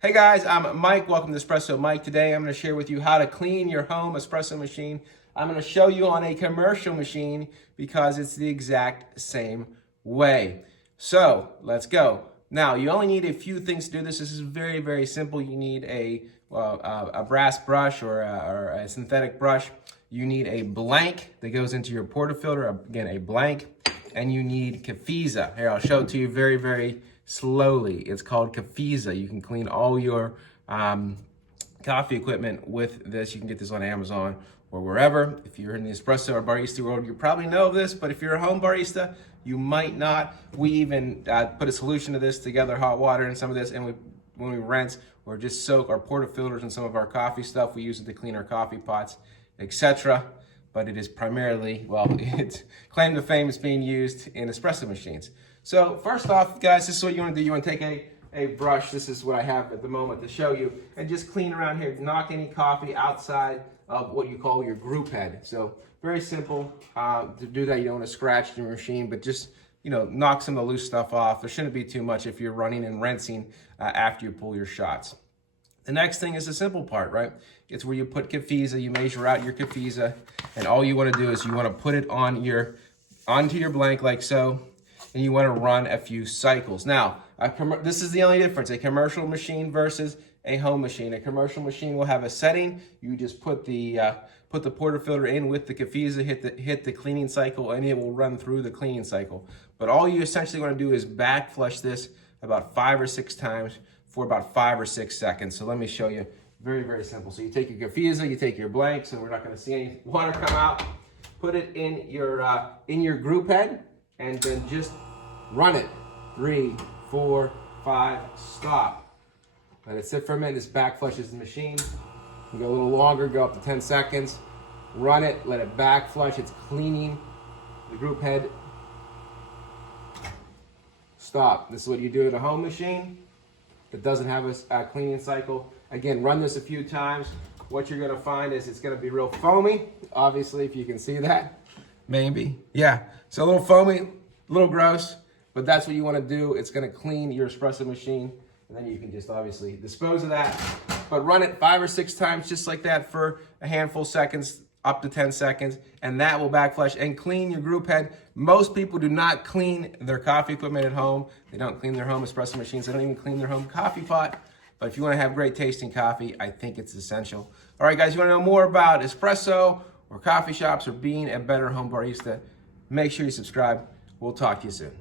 Hey guys, I'm Mike. Welcome to Espresso Mike. Today I'm going to share with you how to clean your home espresso machine. I'm going to show you on a commercial machine because it's the exact same way. So let's go. Now you only need a few things to do this. This is very, very simple. You need a brass brush or a synthetic brush. You need a blank that goes into your portafilter. Again, a blank. And you need Cafiza. Here, I'll show it to you very, very slowly. It's called Cafiza. You can clean all your coffee equipment with this. You can get this on Amazon or wherever. If you're in the espresso or barista world, you probably know of this, but if you're a home barista, you might not. We even put a solution to this together, hot water and some of this, and when we rinse or just soak our portafilters and some of our coffee stuff, we use it to clean our coffee pots, etc. But it is primarily, well, it's claim to fame it's being used in espresso machines. So first off, guys, this is what you want to do. You want to take a brush. This is what I have at the moment to show you, and just clean around here. Knock any coffee outside of what you call your group head. So very simple to do that. You don't want to scratch your machine, but just, you know, knock some of the loose stuff off. There shouldn't be too much if you're running and rinsing after you pull your shots. The next thing is the simple part, right? It's where you put Cafiza, you measure out your Cafiza, and all you want to do is you want to put it on onto your blank like so, and you want to run a few cycles. Now, this is the only difference, a commercial machine versus a home machine. A commercial machine will have a setting. You just put the portafilter in with the Cafiza, hit the cleaning cycle, and it will run through the cleaning cycle. But all you essentially want to do is back flush this about 5 or 6 times for about 5 or 6 seconds. So let me show you. Very, very simple. So you take your Cafiza, you take your blank, so we're not going to see any water come out. Put it in your group head, and then just run it. 3, 4, 5, stop. Let it sit for a minute. This back flushes the machine. You go a little longer, go up to 10 seconds. Run it, let it back flush. It's cleaning the group head. Stop. This is what you do at a home machine that doesn't have a cleaning cycle. Again, run this a few times. What you're gonna find is it's gonna be real foamy. Obviously, if you can see that, maybe. Yeah, so a little foamy, a little gross, but that's what you wanna do. It's gonna clean your espresso machine, and then you can just obviously dispose of that. But run it 5 or 6 times just like that for a handful of seconds, up to 10 seconds, and that will back flush and clean your group head. Most people do not clean their coffee equipment at home. They don't clean their home espresso machines. They don't even clean their home coffee pot. But if you want to have great tasting coffee, I think it's essential. All right, guys, you want to know more about espresso or coffee shops or being a better home barista, make sure you subscribe. We'll talk to you soon.